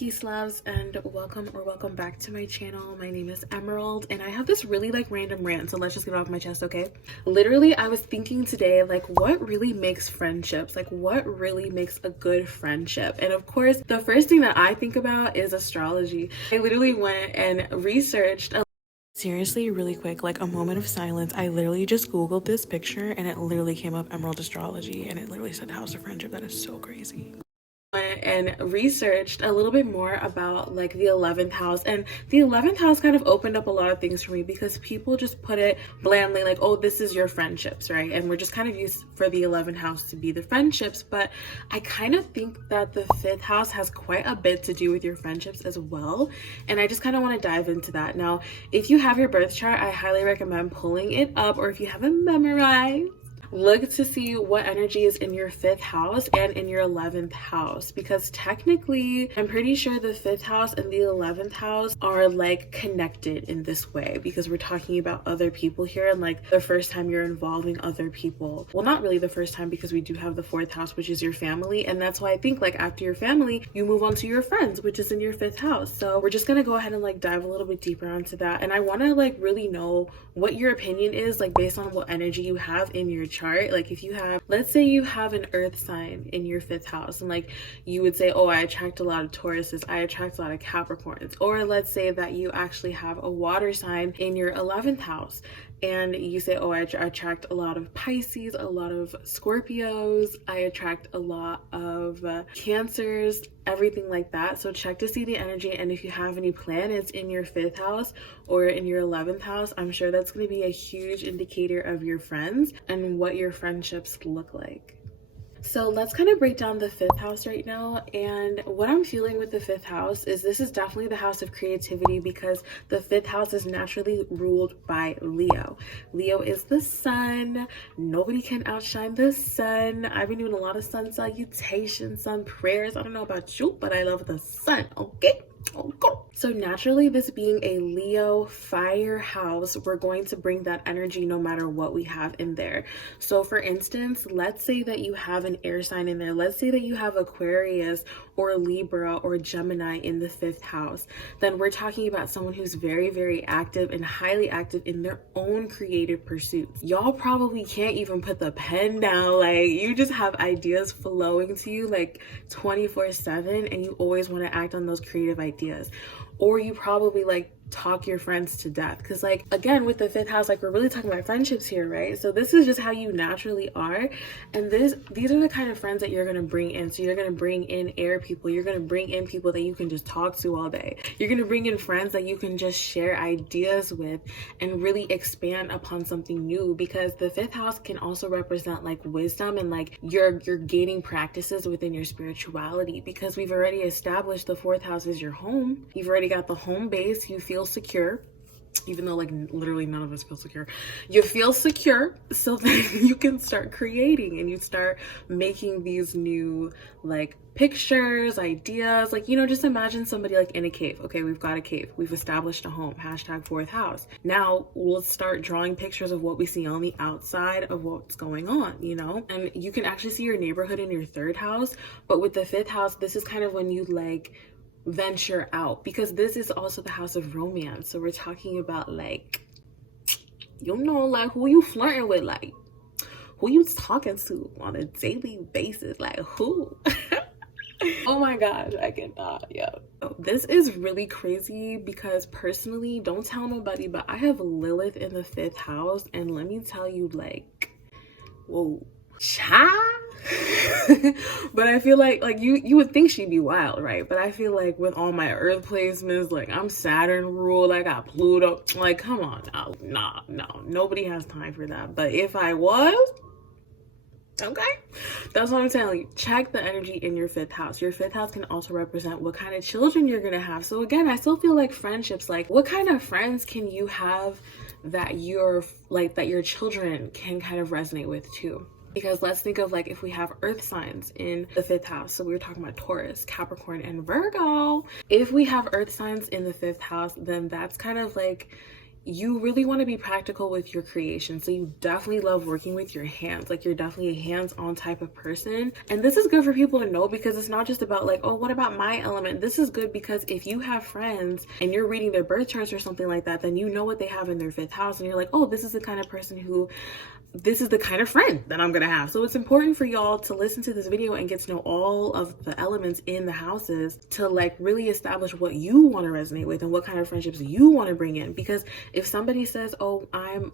Peace loves and welcome back to my channel. My name is Emerald and I have this really random rant, so let's just get it off my chest, okay? Literally, I was thinking today what really makes friendships, what really makes a good friendship. And of course, the first thing that I think about is astrology. I literally went and researched seriously, really quick, a moment of silence. I literally just googled this picture and it literally came up Emerald Astrology and it literally said House of Friendship. That is so crazy. And researched a little bit more about the 11th house, and the 11th house kind of opened up a lot of things for me because people just put it blandly oh, this is your friendships, right? And we're just kind of used for the 11th house to be the friendships, but I kind of think that the 5th house has quite a bit to do with your friendships as well, and I just kind of want to dive into that. Now, if you have your birth chart, I highly recommend pulling it up, or if you haven't memorized, look to see what energy is in your 5th house and in your 11th house, because technically I'm pretty sure the 5th house and the 11th house are connected in this way, because we're talking about other people here and the first time you're involving other people. Well, not really the first time, because we do have the 4th house, which is your family, and that's why I think after your family you move on to your friends, which is in your 5th house. So we're just gonna go ahead and dive a little bit deeper onto that, and I want to really know what your opinion is based on what energy you have in your chart. If you have, let's say you have an earth sign in your 5th house, and you would say, oh, I attract a lot of Tauruses, I attract a lot of Capricorns. Or let's say that you actually have a water sign in your 11th house and you say, oh, I attract a lot of Pisces, a lot of Scorpios, I attract a lot of Cancers, everything like that. So check to see the energy, and if you have any planets in your 5th house or in your 11th house, I'm sure that's going to be a huge indicator of your friends and what your friendships look like. So let's kind of break down the 5th house right now, and what I'm feeling with the 5th house is this is definitely the house of creativity, because the 5th house is naturally ruled by Leo. Leo is the sun. Nobody can outshine the sun. I've been doing a lot of sun salutations, sun prayers. I don't know about you, but I love the sun, okay? So naturally, this being a Leo fire house, we're going to bring that energy no matter what we have in there. So for instance, let's say that you have an air sign in there. Let's say that you have Aquarius or Libra or Gemini in the 5th house. Then we're talking about someone who's very active and highly active in their own creative pursuits. Y'all probably can't even put the pen down. You just have ideas flowing to you 24/7, and you always want to act on those creative ideas. Or you probably talk your friends to death, because again, with the 5th house, we're really talking about friendships here, right? So this is just how you naturally are, and these are the kind of friends that you're going to bring in. So you're going to bring in air people, you're going to bring in people that you can just talk to all day, you're going to bring in friends that you can just share ideas with and really expand upon something new, because the 5th house can also represent wisdom and you're gaining practices within your spirituality, because we've already established the 4th house is your home. You've already got the home base. You feel secure, even though literally none of us feel secure. You feel secure, so then you can start creating and you start making these new pictures, ideas. Just imagine somebody in a cave. Okay, we've got a cave, we've established a home, hashtag 4th house. Now let's start drawing pictures of what we see on the outside of what's going on, and you can actually see your neighborhood in your 3rd house. But with the 5th house, this is kind of when you venture out, because this is also the house of romance. So we're talking about who you flirting with, who you talking to on a daily basis, who oh my gosh, I cannot. Yeah, this is really crazy, because personally, don't tell nobody, but I have Lilith in the 5th house, and let me tell you, whoa, child. But I feel you would think she'd be wild, right? But I feel with all my earth placements, I'm Saturn ruled, I got Pluto, come on now. No, nobody has time for that. But if I was, okay, that's what I'm telling you. Check the energy in your 5th house. Your 5th house can also represent what kind of children you're gonna have. So again, I still feel friendships, what kind of friends can you have that that your children can kind of resonate with too? Because let's think of if we have earth signs in the 5th house. So we were talking about Taurus, Capricorn, and Virgo. If we have earth signs in the 5th house, then that's kind of you really want to be practical with your creation. So you definitely love working with your hands. Like, you're definitely a hands-on type of person. And this is good for people to know, because it's not just about like, oh, what about my element? This is good because if you have friends and you're reading their birth charts or something like that, then you know what they have in their 5th house, and you're like, oh, this is the kind of person who, this is the kind of friend that I'm gonna have. So it's important for y'all to listen to this video and get to know all of the elements in the houses to like really establish what you want to resonate with and what kind of friendships you want to bring in. Because if somebody says, oh, I'm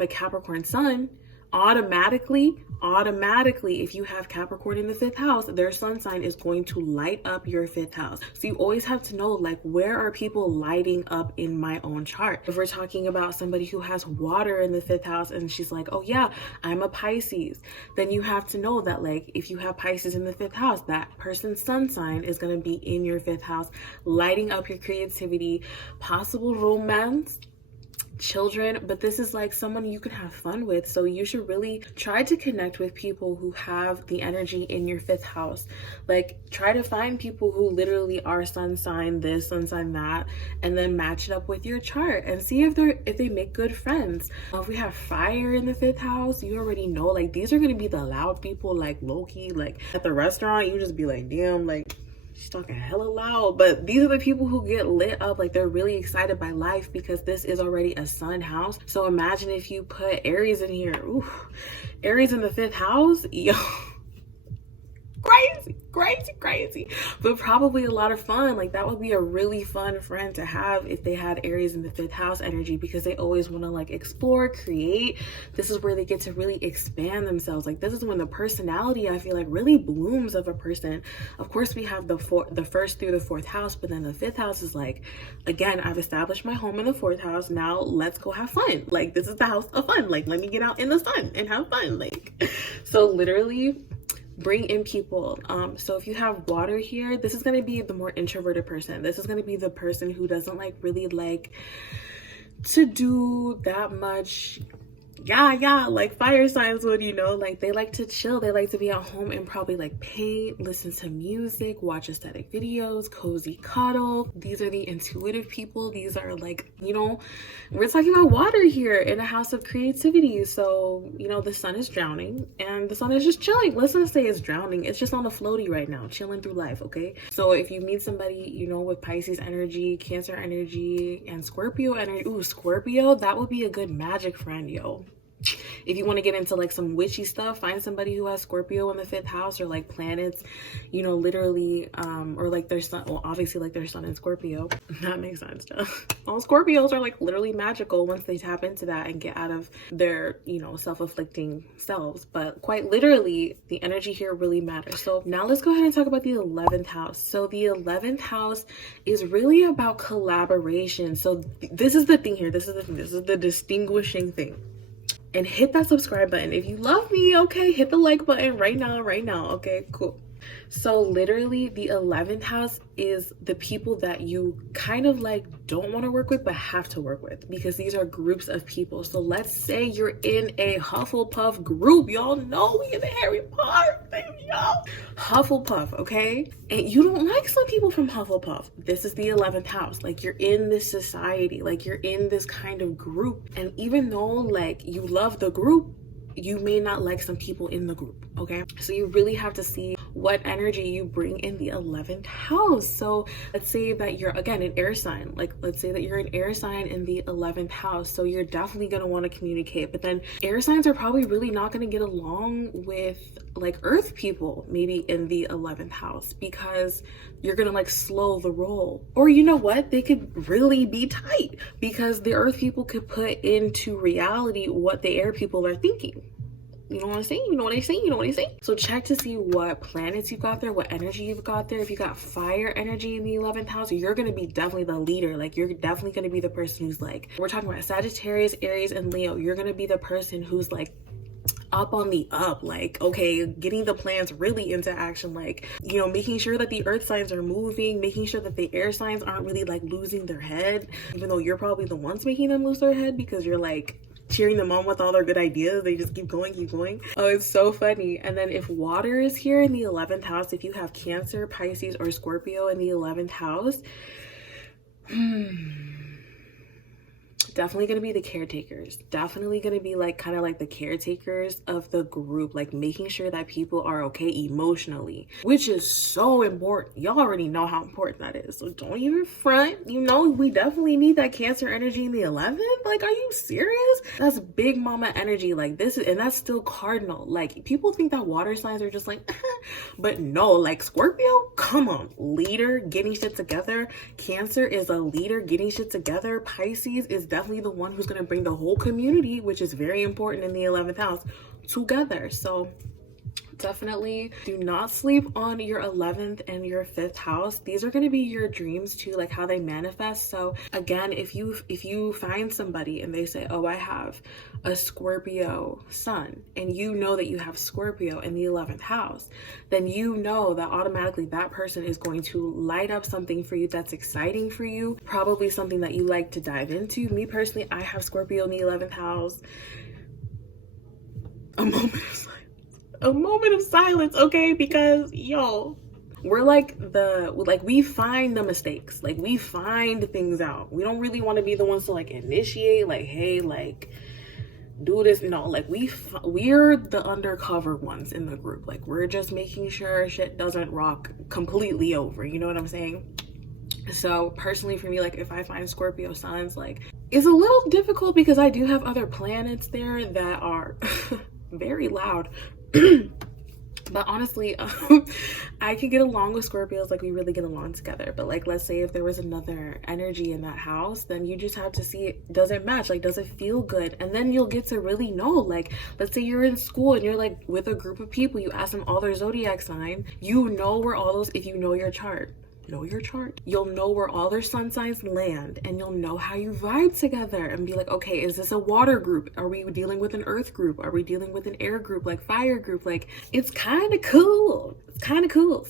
a Capricorn sun, automatically, if you have Capricorn in the 5th house, their sun sign is going to light up your 5th house. So you always have to know, like, where are people lighting up in my own chart? If we're talking about somebody who has water in the 5th house and she's like, oh yeah, I'm a Pisces, then you have to know that, like, if you have Pisces in the 5th house, that person's sun sign is going to be in your 5th house, lighting up your creativity, possible romance, children. But this is like someone you can have fun with. So you should really try to connect with people who have the energy in your 5th house. Like, try to find people who literally are sun sign this, sun sign that, and then match it up with your chart and see if they make good friends. If we have fire in the 5th house, you already know, like, these are going to be the loud people, like low-key, like at the restaurant, you just be like, damn, like, she's talking hella loud. But these are the people who get lit up, like they're really excited by life, because this is already a sun house. So imagine if you put Aries in here. Ooh, Aries in the 5th house, yo, crazy, but probably a lot of fun. Like, that would be a really fun friend to have if they had Aries in the 5th house energy, because they always want to like explore, create. This is where they get to really expand themselves. Like, this is when the personality, I feel like, really blooms of a person. Of course, we have the 1st through the 4th house, but then the 5th house is like, again, I've established my home in the 4th house, now let's go have fun. Like, this is the house of fun. Like, let me get out in the sun and have fun. Like, so literally bring in people. So if you have water here, this is going to be the more introverted person. This is going to be the person who doesn't like really like to do that much like fire signs would, you know, like they like to chill, they like to be at home and probably like paint, listen to music, watch aesthetic videos, cozy cuddle. These are the intuitive people. These are like, you know, we're talking about water here in a house of creativity. So, you know, the sun is drowning and the sun is just chilling. Let's not say it's drowning, it's just on the floaty right now, chilling through life. Okay, so if you meet somebody, you know, with Pisces energy, Cancer energy, and Scorpio energy, ooh, Scorpio, that would be a good magic friend, yo. If you want to get into like some witchy stuff, find somebody who has Scorpio in the 5th house, or like planets, you know, literally, or like their sun, well, obviously like their sun in Scorpio. That makes sense. All Scorpios are like literally magical once they tap into that and get out of their, you know, self-afflicting selves. But quite literally, the energy here really matters. So now let's go ahead and talk about the 11th house. So the 11th house is really about collaboration. So this is the thing here. This is the distinguishing thing. And hit that subscribe button if you love me. Okay, hit the like button right now. Okay, cool. So literally the 11th house is the people that you kind of like don't want to work with but have to work with, because these are groups of people. So let's say you're in a Hufflepuff group. Y'all know we in the Harry Potter thing, y'all. Hufflepuff, okay? And you don't like some people from Hufflepuff. This is the 11th house. Like, you're in this society, like you're in this kind of group. And even though like you love the group, you may not like some people in the group. Okay, so you really have to see what energy you bring in the 11th house. So let's say that you're, again, an air sign. Like, let's say that you're an air sign in the 11th house, so you're definitely going to want to communicate. But then air signs are probably really not going to get along with like earth people, maybe in the 11th house, because you're gonna like slow the roll. Or you know what, they could really be tight, because the earth people could put into reality what the air people are thinking. You know what I'm saying? You know what I'm saying? You know what I'm saying? So check to see what planets you've got there, what energy you've got there. If you got fire energy in the 11th house, you're going to be definitely the leader. Like, you're definitely going to be the person who's like, we're talking about Sagittarius, Aries, and Leo. You're going to be the person who's like up on the up, like, okay, getting the plans really into action, like, you know, making sure that the earth signs are moving, making sure that the air signs aren't really like losing their head, even though you're probably the ones making them lose their head, because you're like cheering them on with all their good ideas. They just keep going. Oh, it's so funny. And then if water is here in the 11th house, if you have Cancer, Pisces, or Scorpio in the 11th house, definitely going to be the caretakers, definitely going to be like kind of like the caretakers of the group, like making sure that people are okay emotionally, which is so important. Y'all already know how important that is, so don't even front. You know, we definitely need that Cancer energy in the 11th. Like, are you serious? That's big mama energy. Like, this is, and that's still cardinal. Like, people think that water signs are just like but no, like Scorpio, come on, leader, getting shit together. Cancer is a leader getting shit together. Pisces is definitely the one who's going to bring the whole community, which is very important in the 11th house, together. So definitely do not sleep on your 11th and your 5th house. These are going to be your dreams too, like how they manifest. So again, if you find somebody and they say, oh, I have a Scorpio sun, and you know that you have Scorpio in the 11th house, then you know that automatically that person is going to light up something for you that's exciting for you, probably something that you like to dive into. Me personally, I have Scorpio in the 11th house. A moment of silence, okay? Because yo, we're like we find the mistakes, like we find things out. We don't really want to be the ones to like initiate, like, hey, like do this. No, like we're the undercover ones in the group. Like, we're just making sure shit doesn't rock completely over, you know what I'm saying? So personally for me, like if I find Scorpio signs, like it's a little difficult because I do have other planets there that are very loud. But honestly, I could get along with Scorpios, like we really get along together. But like, let's say if there was another energy in that house, then you just have to see it, does it match? Like, does it feel good? And then you'll get to really know, like, let's say you're in school and you're like with a group of people, you ask them all their zodiac sign, you know where all those, if you know your chart, you'll know where all their sun signs land, and you'll know how you vibe together and be like, okay, is this a water group? Are we dealing with an earth group? Are we dealing with an air group, like fire group? Like, it's kind of cool.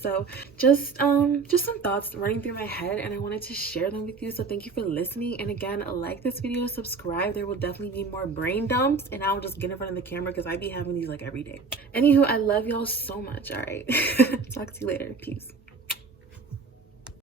So just some thoughts running through my head, and I wanted to share them with you. So thank you for listening, and again, like this video, subscribe. There will definitely be more brain dumps, and I'll just get in front of the camera because I be having these like every day. Anywho, I love y'all so much. All right. Talk to you later. Peace.